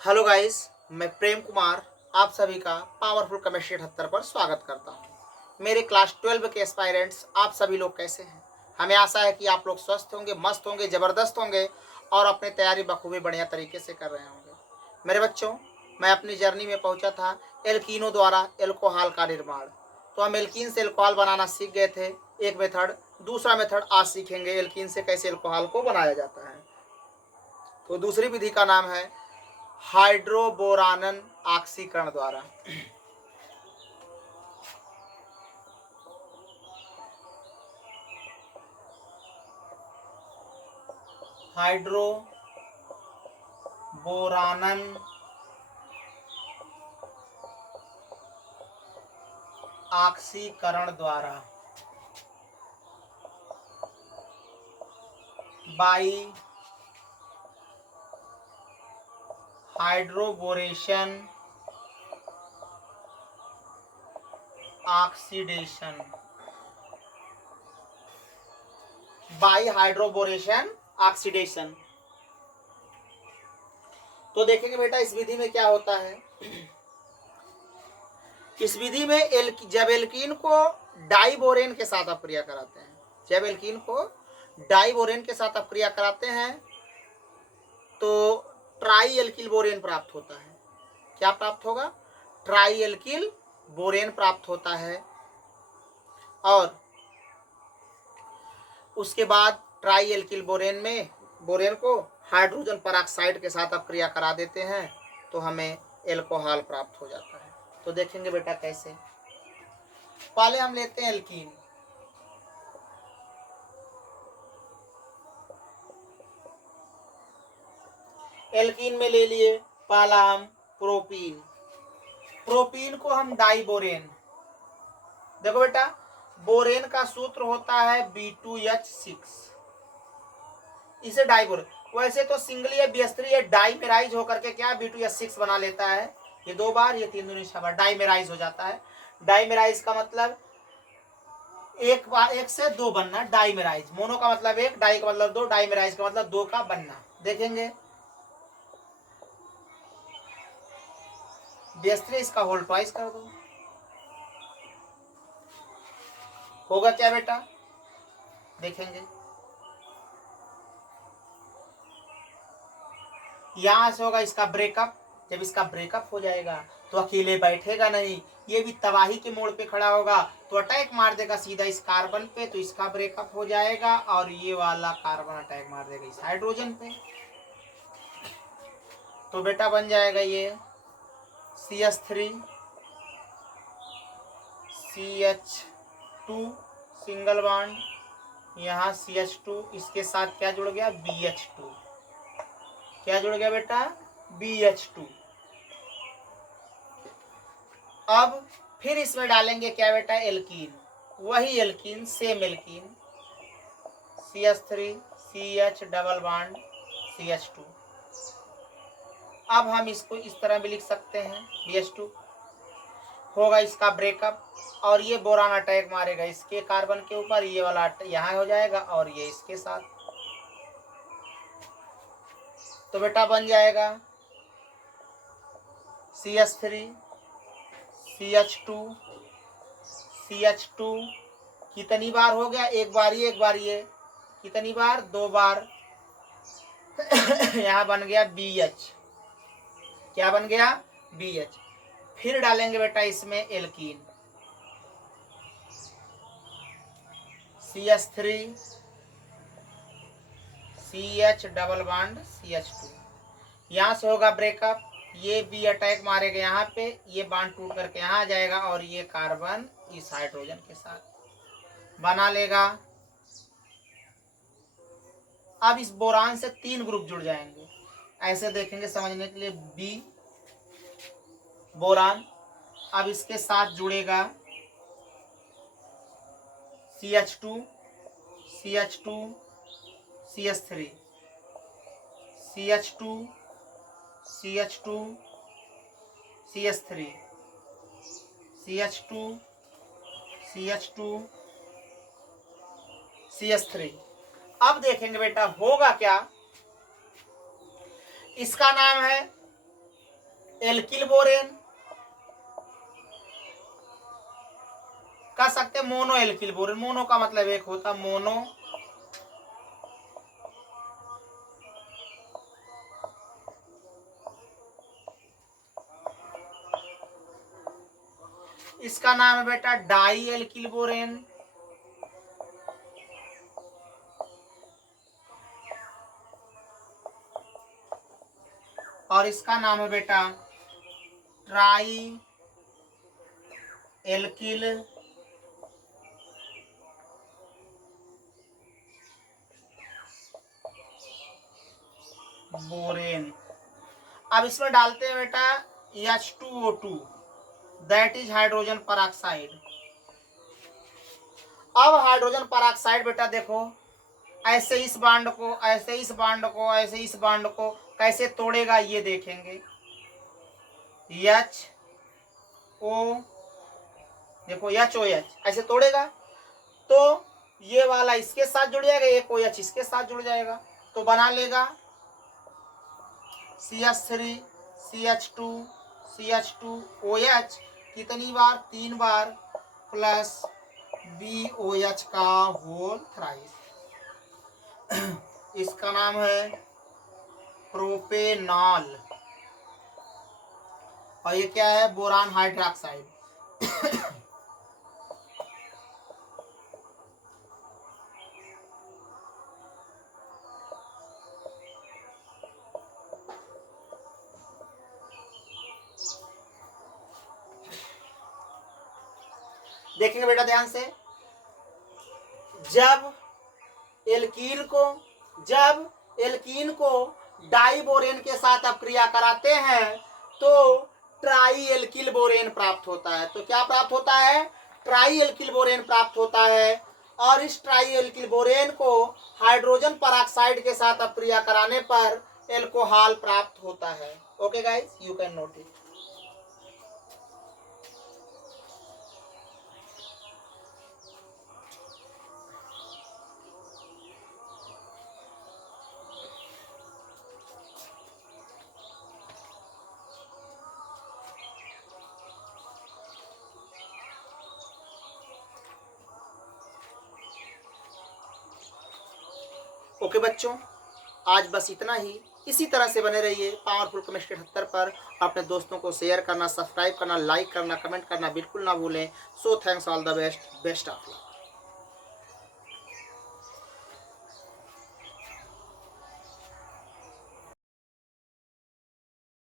Hello guys, मैं प्रेम कुमार आप सभी का पावरफुल केमिस्ट्री 78 पर स्वागत करता हूं। मेरे क्लास 12 के एस्पायरेंट्स आप सभी लोग कैसे हैं? हमें आशा है कि आप लोग स्वस्थ होंगे, मस्त होंगे, ज़बरदस्त होंगे और अपनी तैयारी बखूबी बढ़िया तरीके से कर रहे होंगे। मेरे बच्चों, मैं अपनी जर्नी में पहुंचा था एल्कीनों द्वारा एल्कोहल का निर्माण। तो हम एल्कीन से एल्कोहल बनाना सीख गए थे, एक मेथड। दूसरा मेथड आज सीखेंगे एल्कीन से कैसे एल्कोहल को बनाया जाता है। तो दूसरी विधि का नाम है हाइड्रोबोरानन ऑक्सीकरण द्वारा। हाइड्रोबोरानन ऑक्सीकरण द्वारा by hydroboration oxidation. By hydroboration oxidation. तो देखेंगे बेटा इस विधि में क्या होता है। इस विधि में जब एल्कीन को डाइबोरेन के साथ अपक्रिया कराते हैं, जब एल्कीन को डाइबोरेन के साथ अपक्रिया कराते हैं तो ट्राई एल्किल बोरेन प्राप्त होता है। क्या प्राप्त होगा? ट्राई एल्किल बोरेन प्राप्त होता है। और उसके बाद ट्राई एल्किल बोरेन को हाइड्रोजन परऑक्साइड के साथ अपक्रिया करा देते हैं तो हमें एल्कोहल प्राप्त हो जाता है। तो देखेंगे बेटा कैसे। पहले हम लेते हैं एल्कीन। एल्कीन में ले लिए पहला हम प्रोपीन। प्रोपीन को हम डाइबोरेन। देखो बेटा, बोरेन का सूत्र होता है B2H6। इसे डाइबोरेन, वैसे तो सिंगली है, B3 है, डाइमेराइज होकर के क्या B2H6 बना लेता है। ये 2 बार, ये 3 दूनी 6 बार डाइमेराइज हो जाता है। डाइमेराइज का मतलब एक बार, एक से 2 बनना। डाइमेराइज, मोनो का मतलब 1, डाई का मतलब 2, डाइमेराइज का मतलब 2 का बनना। देखेंगे B3 इसका होल ट्वाइस कर दो, होगा क्या बेटा? देखेंगे यहां से होगा इसका ब्रेकअप। जब इसका ब्रेकअप हो जाएगा तो अकेले बैठेगा नहीं, ये भी तबाही के मोड़ पे खड़ा होगा तो अटैक मार देगा सीधा इस कार्बन पे, तो इसका ब्रेकअप हो जाएगा और ये वाला कार्बन अटैक मार देगा इस हाइड्रोजन पे। तो बेटा बन जाएगा ये CH3 CH2 सिंगल बॉन्ड, यहाँ CH2, इसके साथ क्या जुड़ गया BH2। क्या जुड़ गया बेटा? BH2। अब फिर इसमें डालेंगे क्या बेटा? एल्कीन। वही alkene, same alkene, CH3 CH double bond CH2। अब हम इसको इस तरह भी लिख सकते हैं, BH2 होगा इसका ब्रेकअप और ये बोरान अटैक मारेगा इसके कार्बन के ऊपर, ये वाला यहाँ हो जाएगा और ये इसके साथ। तो बेटा बन जाएगा CH3 CH2 CH2। कितनी बार हो गया? एक बार ये, एक बार ये। कितनी बार? 2 बार। यहाँ बन गया BH। क्या बन गया? BH। फिर डालेंगे बेटा इसमें alkene, CH3 CH double bond CH2। यहाँ से होगा ब्रेकअप, ये B अटैक मारेगा यहाँ पे, ये बॉन्ड टूट करके यहाँ आ जाएगा और ये कार्बन इस हाइड्रोजन के साथ बना लेगा। अब इस बोरान से 3 ग्रुप जुड़ जाएंगे। ऐसे देखेंगे समझने के लिए, B बोरान, अब इसके साथ जुड़ेगा CH2 CH2 CH3 CH2 CH2 CH3 CH2 CH2 CH3। अब देखेंगे बेटा होगा क्या। इसका नाम है एल्किल बोरेन, कह सकते मोनो एल्किल बोरेन। मोनो का मतलब एक होता मोनो, इसका नाम है बेटा डाई एल्किल बोरेन। और इसका नाम है बेटा ट्राई एल्किल बोरेन। अब इसमें डालते हैं बेटा H2O2, that is hydrogen peroxide. अब हाइड्रोजन परऑक्साइड बेटा देखो, ऐसे इस बांड को, ऐसे इस बांड को, ऐसे इस बांड को कैसे तोड़ेगा ये देखेंगे। HO, देखो HOH ऐसे तोड़ेगा तो ये वाला इसके साथ जुड़ जाएगा, एक OH इसके साथ जुड़ जाएगा, तो बना लेगा CH3 CH2 CH2OH कितनी बार, 3 बार, प्लस BOH का होल थ्राइस। इसका नाम है प्रोपेनॉल। और ये क्या है, बोरान हाइड्रोक्साइड। देखेंगे बेटा ध्यान से, जब एल्कीन को डाइबोरेन के साथ अपक्रिया कराते हैं तो ट्राई एल्किल बोरेन प्राप्त होता है। तो क्या प्राप्त होता है, ट्राई एल्किल बोरेन प्राप्त होता है। और इस ट्राई एल्किल बोरेन को हाइड्रोजन परऑक्साइड के साथ अपक्रिया कराने पर एल्कोहल प्राप्त होता है। Okay guys, you can note it. Okay बच्चों, आज बस इतना ही। इसी तरह से बने रहिए पावरफुल केमिस्ट्री 78 पर। अपने दोस्तों को शेयर करना, सब्सक्राइब करना, लाइक करना, कमेंट करना बिल्कुल ना भूलें। So thanks, all the best, best of luck.